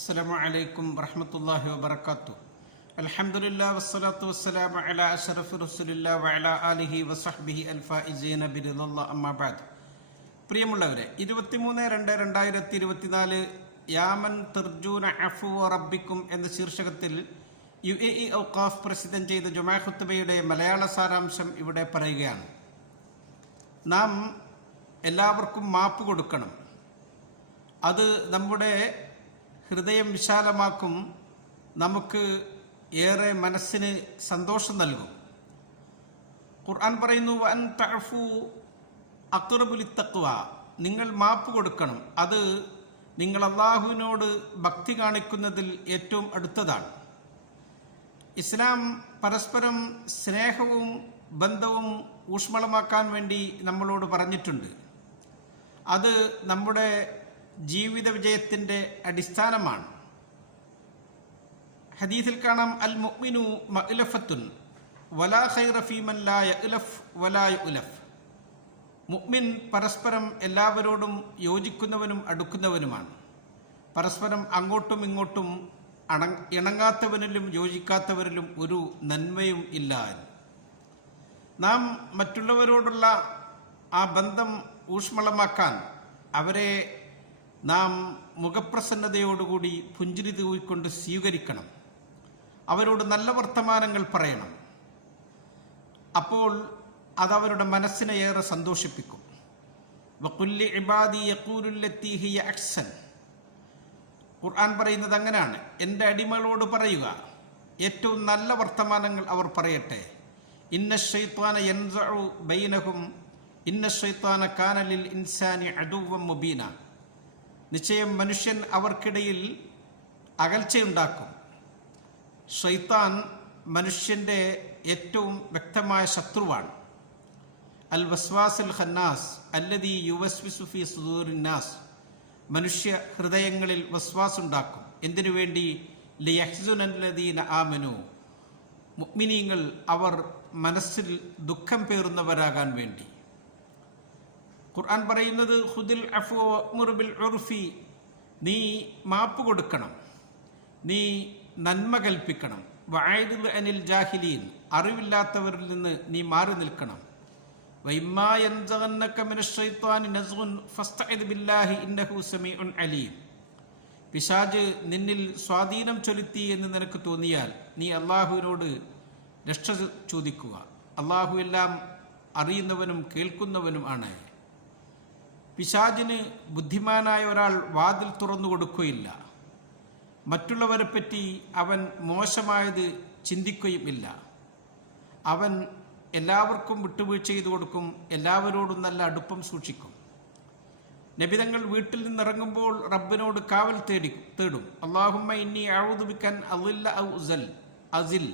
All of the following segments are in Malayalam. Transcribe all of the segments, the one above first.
അസ്സലാമു അലൈക്കും വറഹ്മത്തുള്ളാഹി വബറകാതുഹു. അൽഹംദുലില്ലാഹി വസ്സലാത്തു വസ്സലാമു അലാ അശ്റഫി റസൂലില്ലാഹി വഅലാ ആലിഹി വസഹ്ബിഹി അൽഫായിസീന ബിറിദല്ലാഹി അമ്മാ ബഅദ്. പ്രിയമുള്ളവരെ, 23/2/2024 യാമൻ തർജൂന അഫ്വ റബ്ബിക്കും എന്ന ശീർഷകത്തിൽ UAE ഔഖാഫ് പ്രസിദ്ധം ചെയ്ത ജുമാ ഖുത്ബയുടെ മലയാള സാരാംശം ഇവിടെ പറയുകയാണ്. നാം എല്ലാവർക്കും മാപ്പ് കൊടുക്കണം. അത് നമ്മുടെ ഹൃദയം വിശാലമാക്കും, നമുക്ക് ഏറെ മനസ്സിന് സന്തോഷം നൽകും. ഖുർആൻ പറയുന്നു, വഅൻ തഅഫു അഖ്റബു ലിത്തഖ്വ, നിങ്ങൾ മാപ്പ് കൊടുക്കണം, അത് നിങ്ങൾ അല്ലാഹുവിനോട് ഭക്തി കാണിക്കുന്നതിൽ ഏറ്റവും അടുത്തതാണ്. ഇസ്ലാം പരസ്പരം സ്നേഹവും ബന്ധവും ഊഷ്മളമാക്കാൻ വേണ്ടി നമ്മളോട് പറഞ്ഞിട്ടുണ്ട്. അത് നമ്മുടെ ജീവിത വിജയത്തിൻ്റെ അടിസ്ഥാനമാണ്. ഹദീസിൽ കാണാം, അൽ മുഅ്മിനു മഅ്ലഫത്തുൻ വലാ ഖൈറ ഫീമൻ ലാ യഅ്ലഫ് വലാ യുഅ്ലഫ്. മുഅ്മിൻ പരസ്പരം എല്ലാവരോടും യോജിക്കുന്നവനും അടുക്കുന്നവനുമാണ്. പരസ്പരം അങ്ങോട്ടും ഇങ്ങോട്ടും ഇണങ്ങാത്തവരിലും യോജിക്കാത്തവരിലും ഒരു നന്മയും ഇല്ല. നാം മറ്റുള്ളവരോടുള്ള ആ ബന്ധം ഊഷ്മളമാക്കാൻ അവരെ നാം മുഖപ്രസന്നതയോടുകൂടി പുഞ്ചിരി തൂവിക്കൊണ്ട് സ്വീകരിക്കണം. അവരോട് നല്ല വർത്തമാനങ്ങൾ പറയണം. അപ്പോൾ അതവരുടെ മനസ്സിനെ ഏറെ സന്തോഷിപ്പിക്കും. വഖുല്ലി ഇബാദി യഖൂലുല്ലത്തി ഹിയ അഹ്സൻ. ഖുർആൻ പറയുന്നത് അങ്ങനെയാണ്, എൻ്റെ അടിമകളോട് പറയുക, ഏറ്റവും നല്ല വർത്തമാനങ്ങൾ അവർ പറയട്ടെ. ഇന്ന ശൈത്വാന യൻസഉ ബൈനഹും ഇന്ന ശൈത്വാന കാന ലിൽ ഇൻസാനി അദുവ്വൻ മുബീന. നിശ്ചയം മനുഷ്യൻ അവർക്കിടയിൽ അകൽച്ചയുണ്ടാക്കും. ശൈത്താൻ മനുഷ്യൻ്റെ ഏറ്റവും വ്യക്തമായ ശത്രുവാണ്. അൽ വസ്വാസുൽ ഖന്നാസ് അല്ലദീ യുവസ്വിസു ഫീ സുദൂരിന്നാസ്. മനുഷ്യ ഹൃദയങ്ങളിൽ വസ്വാസുണ്ടാക്കും. എന്തിനു വേണ്ടി? ലിയഹ്സുനല്ലദീന ആമനു, മുഅ്മിനീങ്ങൾ അവർ മനസ്സിൽ ദുഃഖം പേറുന്നവരാകാൻ വേണ്ടി. ഖുർആൻ പറയുന്നത്, ഖുദിൽ അഫ്വ വഅ്മുർ ബിൽ ഉർഫി, നീ മാപ്പ് കൊടുക്കണം, നീ നന്മ കൽപ്പിക്കണം. വഅഇദ് അനിൽ ജാഹിലീൻ, അറിവില്ലാത്തവരിൽ നിന്ന് നീ മാറി നിൽക്കണം. വഇമ്മാ യൻസഗന്നക മിനശ് ശൈത്വാനി നസ്ഗുൻ ഫസ്തഇദ് ബില്ലാഹി ഇന്നഹു സമീഉൻ അലീം. പിശാച് നിന്നിൽ സ്വാധീനം ചെലുത്തി എന്ന് നിനക്ക് തോന്നിയാൽ നീ അള്ളാഹുവിനോട് രക്ഷ ചോദിക്കുക. അള്ളാഹു എല്ലാം അറിയുന്നവനും കേൾക്കുന്നവനും ആണ്. പിശാചിന് ബുദ്ധിമാനായ ഒരാൾ വാതിൽ തുറന്നു കൊടുക്കുകയില്ല. മറ്റുള്ളവരെ പറ്റി അവൻ മോശമായത് ചിന്തിക്കുകയും ഇല്ല. അവൻ എല്ലാവർക്കും വിട്ടുവീഴ്ച ചെയ്തു കൊടുക്കും, എല്ലാവരോടും നല്ല അടുപ്പം സൂക്ഷിക്കും. നബിതങ്ങൾ വീട്ടിൽ നിന്നിറങ്ങുമ്പോൾ റബ്ബിനോട് കാവൽ തേടും. അല്ലാഹുമ്മ ഇന്നി അഊദു ബിക അൻ അളില്ല ഔ അസിൽ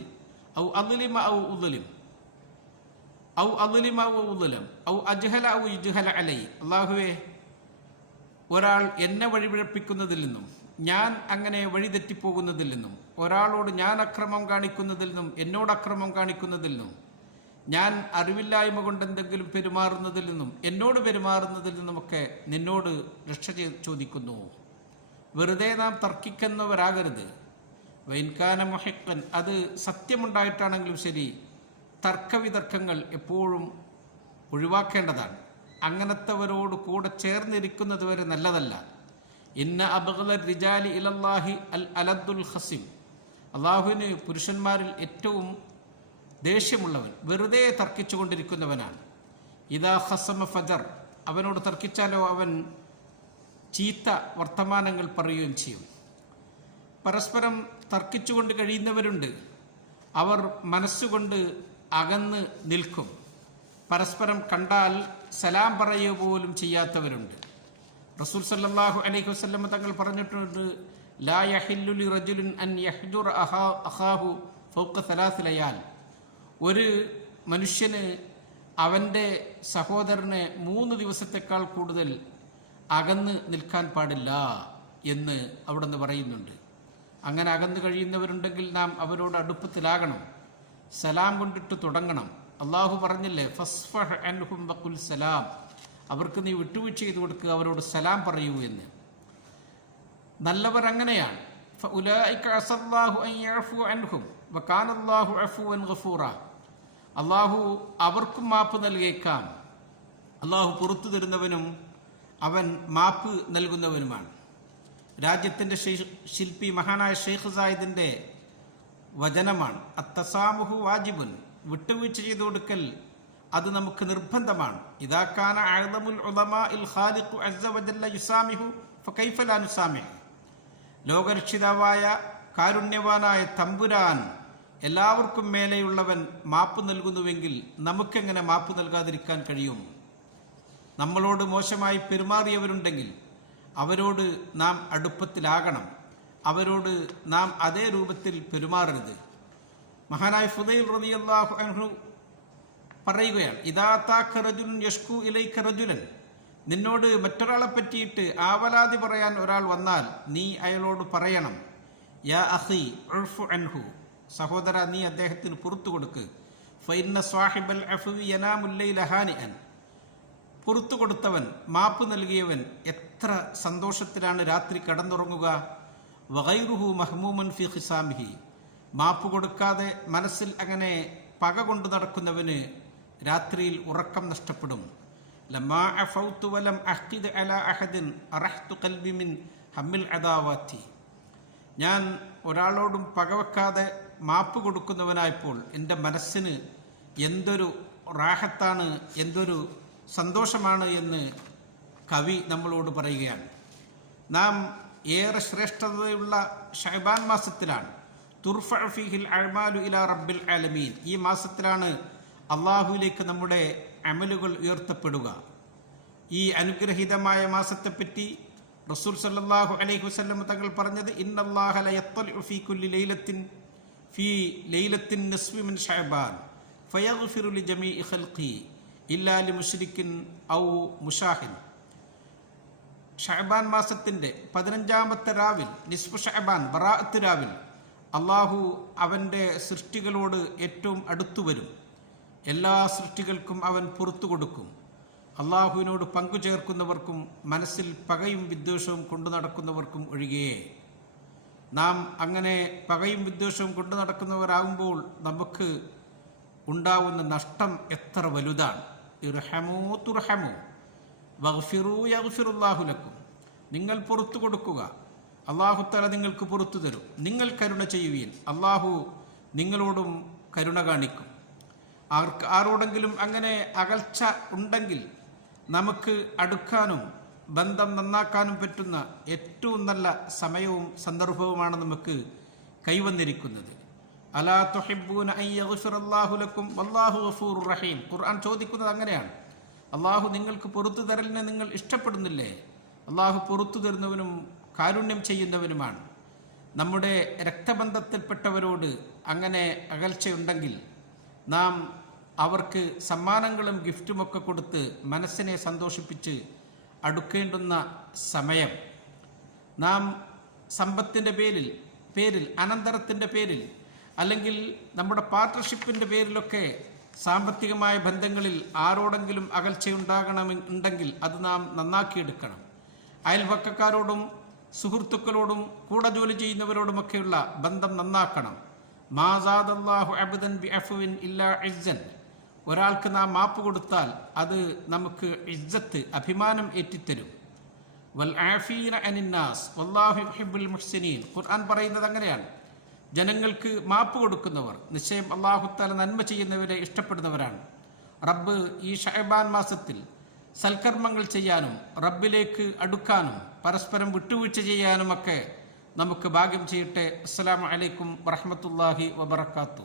ഔ അദ്ലിമ ഔ ഉദ്ലിം ഔ അദ്ലിമ ഔ ഉദ്ലം ഔ അജ്ഹല ഔ യുജ്ഹല അലൈ. അല്ലാഹുവേ, ഒരാൾ എന്നെ വഴിപിഴപ്പിക്കുന്നതിൽ നിന്നും ഞാൻ അങ്ങനെ വഴിതെറ്റിപ്പോകുന്നതിൽ നിന്നും, ഒരാളോട് ഞാൻ അക്രമം കാണിക്കുന്നതിൽ നിന്നും എന്നോട് അക്രമം കാണിക്കുന്നതിൽ നിന്നും, ഞാൻ അറിവില്ലായ്മ കൊണ്ട് എന്തെങ്കിലും പെരുമാറുന്നതിൽ നിന്നും എന്നോട് പെരുമാറുന്നതിൽ നിന്നുമൊക്കെ നിന്നോട് രക്ഷ ചോദിക്കുന്നു. വെറുതെ നാം തർക്കിക്കുന്നവരാകരുത്. വൈൻകാന മുഹിഖൻ, അത് സത്യമുണ്ടായിട്ടാണെങ്കിലും ശരി, തർക്കവിതർക്കങ്ങൾ എപ്പോഴും ഒഴിവാക്കേണ്ടതാണ്. അങ്ങനത്തെവരോട് കൂടെ ചേർന്നിരിക്കുന്നത് വരെ നല്ലതല്ല. ഇന്ന അബ്ഗള റിജാലി ഇലല്ലാഹി അൽ അലദ്ദുൽ ഖസിം. അള്ളാഹുവിന് പുരുഷന്മാരിൽ ഏറ്റവും ദേഷ്യമുള്ളവൻ വെറുതെ തർക്കിച്ചുകൊണ്ടിരിക്കുന്നവനാണ്. ഇദാ ഖസമ ഫജർ, അവനോട് തർക്കിച്ചാലോ അവൻ ചീത്ത വർത്തമാനങ്ങൾ പറയുകയും ചെയ്യും. പരസ്പരം തർക്കിച്ചുകൊണ്ട് കഴിയുന്നവരുണ്ട്. അവർ മനസ്സുകൊണ്ട് അകന്ന് നിൽക്കും. പരസ്പരം കണ്ടാൽ സലാം പറയുക പോലും ചെയ്യാത്തവരുണ്ട്. റസൂൽ സല്ലല്ലാഹു അലൈഹി വസല്ലം തങ്ങൾ പറഞ്ഞിട്ടുണ്ട്, ലാ യഹില്ലു ലിറജുലിൻ അൻ യഹ്ജുറ അഖാഹു ഫൗഖ സലാസ ലയാൽ. ഒരു മനുഷ്യന് അവൻ്റെ സഹോദരനെ 3 ദിവസത്തേക്കാൾ കൂടുതൽ അകന്ന് നിൽക്കാൻ പാടില്ല എന്ന് അവിടുന്ന് പറയുന്നുണ്ട്. അങ്ങനെ അകന്ന് കഴിയുന്നവരുണ്ടെങ്കിൽ നാം അവരോട് അടുപ്പത്തിലാകണം. സലാം കൊണ്ടിട്ട് തുടങ്ങണം. അള്ളാഹു പറഞ്ഞില്ലേ, ഫസ്ഫഹ് അൻഹും വഖുൽ സലാം, അവർക്ക് നീ വിട്ടുവീഴ്ച ചെയ്തു കൊടുക്കുക, അവരോട് സലാം പറയൂ എന്ന്. നല്ലവർ അങ്ങനെയാണ്. ഫഉലൈക അസല്ലാഹു അൻ യഅഫു അൻഹും വകാന അല്ലാഹു അഫുവൻ ഗഫൂറ. അള്ളാഹു അവർക്കും മാപ്പ് നൽകിയേക്കാം. അള്ളാഹു പുറത്തു തരുന്നവനും അവൻ മാപ്പ് നൽകുന്നവനുമാണ്. രാജ്യത്തിൻ്റെ ശില്പി മഹാനായ ഷെയ്ഖ് സായിദിൻ്റെ വചനമാണ്, അത്തസാമുഹു വാജിബുൻ, വിട്ടുവീഴ്ച ചെയ്തു കൊടുക്കൽ അത് നമുക്ക് നിർബന്ധമാണ്. ഇദാ കാന അഅ്ളമുൽ ഉലമാഇൽ ഖാലിഖു അസ്സ വജല്ല യുസാമിഹു ഫകൈഫ ലാ നുസാമിഹു. ലോകരക്ഷിതാവായ കാരുണ്യവാനായ തമ്പുരാൻ എല്ലാവർക്കും മേലെയുള്ളവൻ മാപ്പ് നൽകുന്നുവെങ്കിൽ നമുക്കെങ്ങനെ മാപ്പ് നൽകാതിരിക്കാൻ കഴിയും? നമ്മളോട് മോശമായി പെരുമാറിയവരുണ്ടെങ്കിൽ അവരോട് നാം അടുപ്പത്തിലാകണം. അവരോട് നാം അതേ രൂപത്തിൽ പെരുമാറരുത്. മഹാനായ ഫുദൈൽ റളിയല്ലാഹു അൻഹു പറയുകയാണ്, ഇദാ അതാക റജുലുൻ യഷ്കു ഇലൈക റജുലൻ, നിന്നോട് മറ്റൊരാളെ പറ്റിയിട്ട് ആവലാതി പറയാൻ ഒരാൾ വന്നാൽ നീ അയാളോട് പറയണം, യാ അഖി ഉഫു അൻഹു, സഹോദര നീ അദ്ദേഹത്തിന് പുറത്തു കൊടുക്ക്. ഫഇന്ന സ്വാഹിബൽ അഫ്വി യനാമുൽ ലൈല ഹാനിഅൻ, പുറത്തു കൊടുത്തവൻ, മാപ്പ് നൽകിയവൻ എത്ര സന്തോഷത്തിലാണ് രാത്രി കടന്നുറങ്ങുക. വഗൈറുഹു മഹ്മൂമൻ ഫി ഖിസാമിഹി, മാപ്പ് കൊടുക്കാതെ മനസ്സിൽ അങ്ങനെ പക കൊണ്ടു നടക്കുന്നവന് രാത്രിയിൽ ഉറക്കം നഷ്ടപ്പെടും. ലമ്മാ അഫൗതു വലം അഖ്ദിദ് അലാ അഹദിൻ അറഹ്തു ഖൽബി മിൻ ഹമ്മിൽ അദാവാത്തി, ഞാൻ ഒരാളോടും പകവെക്കാതെ മാപ്പ് കൊടുക്കുന്നവനായപ്പോൾ എൻ്റെ മനസ്സിന് എന്തൊരു റാഹത്താണ്, എന്തൊരു സന്തോഷമാണ് എന്ന് കവി നമ്മളോട് പറയുകയാണ്. നാം ഏറെ ശ്രേഷ്ഠതയുള്ള ശഅബാൻ മാസത്തിലാണ്. തുർഫഉ ഫീഹിൽ അഅ്മാലു ഇലാ റബ്ബിൽ ആലമീൻ, ഈ മാസത്തിലാണ് അള്ളാഹുവിലേക്ക് നമ്മുടെ അമലുകൾ ഉയർത്തപ്പെടുക. ഈ അനുഗ്രഹീതമായ മാസത്തെപ്പറ്റി റസൂൽ സല്ലല്ലാഹു അലൈഹി വസല്ലം തങ്ങൾ പറഞ്ഞത്, ഇന്നല്ലാഹ ലയത്ലഉ ഫീ കുല്ലി ലൈലത്തിൻ നിസ്ഫി മിൻ ശഅബാൻ ഫയഗ്ഫിറു ലിജമീഇ ഖൽഖി ഇല്ലാ ലിമുശ്രിക്കിൻ ഔ മുശാഹിൻ. ശഅബാൻ മാസത്തിൻ്റെ 15-ാമത്തെ രാവിൽ, നിസ്ഫു ശഅബാൻ, ബറാഅത്ത് രാവിൽ, അള്ളാഹു അവൻ്റെ സൃഷ്ടികളോട് ഏറ്റവും അടുത്തു വരും. എല്ലാ സൃഷ്ടികൾക്കും അവൻ പുറത്തു കൊടുക്കും. അള്ളാഹുവിനോട് പങ്കു ചേർക്കുന്നവർക്കും മനസ്സിൽ പകയും വിദ്വേഷവും കൊണ്ടു നടക്കുന്നവർക്കും ഒഴികെ. നാം അങ്ങനെ പകയും വിദ്വേഷവും കൊണ്ടു നടക്കുന്നവരാകുമ്പോൾ നമുക്ക് ഉണ്ടാവുന്ന നഷ്ടം എത്ര വലുതാണ്. ഇർഹമൂ തുർഹമൂ വഗ്ഫിറൂ യഗ്ഫിറുല്ലാഹു ലക്കും, നിങ്ങൾ പുറത്തു കൊടുക്കുക, അള്ളാഹു തആല നിങ്ങൾക്ക് പുറത്തു തരും. നിങ്ങൾ കരുണ ചെയ്യുവീൻ, അള്ളാഹു നിങ്ങളോടും കരുണ കാണിക്കും. ആരോടെങ്കിലും അങ്ങനെ അകൽച്ച ഉണ്ടെങ്കിൽ നമുക്ക് അടുക്കാനും ബന്ധം നന്നാക്കാനും പറ്റുന്ന ഏറ്റവും നല്ല സമയവും സന്ദർഭവുമാണ് നമുക്ക് കൈവന്നിരിക്കുന്നത്. അലാ തുഹിബ്ബൂന അൻ യഗ്ഫിറല്ലാഹു ലക്കും വല്ലാഹു ഗഫൂറുർ റഹീം. ഖുർആൻ ചോദിക്കുന്നത് അങ്ങനെയാണ്, അള്ളാഹു നിങ്ങൾക്ക് പുറത്തു തരലിനെ നിങ്ങൾ ഇഷ്ടപ്പെടുന്നില്ലേ? അള്ളാഹു പുറത്തു തരുന്നവനും കാരുണ്യം ചെയ്യുന്നവനുമാണ്. നമ്മുടെ രക്തബന്ധത്തിൽപ്പെട്ടവരോട് അങ്ങനെ അകൽച്ചയുണ്ടെങ്കിൽ നാം അവർക്ക് സമ്മാനങ്ങളും ഗിഫ്റ്റുമൊക്കെ കൊടുത്ത് മനസ്സിനെ സന്തോഷിപ്പിച്ച് അടുക്കേണ്ടുന്ന സമയം. നാം സമ്പത്തിൻ്റെ പേരിൽ അനന്തരത്തിൻ്റെ പേരിൽ അല്ലെങ്കിൽ നമ്മുടെ പാർട്ട്ണർഷിപ്പിൻ്റെ പേരിലൊക്കെ സാമ്പത്തികമായ ബന്ധങ്ങളിൽ ആരോടെങ്കിലും അകൽച്ചയുണ്ടാകണമെന്നുണ്ടെങ്കിൽ അത് നാം നന്നാക്കിയെടുക്കണം. അയൽപക്കക്കാരോടും സുഹൃത്തുക്കളോടും കൂടെ ജോലി ചെയ്യുന്നവരോടുമൊക്കെയുള്ള ബന്ധം നന്നാക്കണം. മാ സാദല്ലാഹു അബ്ദൻ ബിഅഫ്വിൻ ഇല്ലാ ഇസ്സൻ, ഒരാൾക്ക് നാം മാപ്പ് കൊടുത്താൽ അത് നമുക്ക് ഇസ്സത്ത്, അഭിമാനം ഏറ്റിത്തരും. വൽ ആഫീന അനിന്നാസ് വല്ലാഹു യുഹിബ്ബുൽ മുഹ്സിനീൻ. ഖുർആൻ പറയുന്നത് അങ്ങനെയാണ്, ജനങ്ങൾക്ക് മാപ്പ് കൊടുക്കുന്നവർ നിശ്ചയം അല്ലാഹു തആല നന്മ ചെയ്യുന്നവരെ ഇഷ്ടപ്പെടുന്നവരാണ്. റബ്ബ് ഈ ശഅബാൻ മാസത്തിൽ സൽക്കർമ്മങ്ങൾ ചെയ്യാനും റബ്ബിലേക്ക് അടുക്കാനും പരസ്പരം വിട്ടുവീഴ്ച ചെയ്യാനുമൊക്കെ നമുക്ക് ഭാഗ്യം ചെയ്യട്ടെ. അസ്സലാമു അലൈക്കും വറഹ്മത്തുള്ളാഹി വബറകാതുഹു.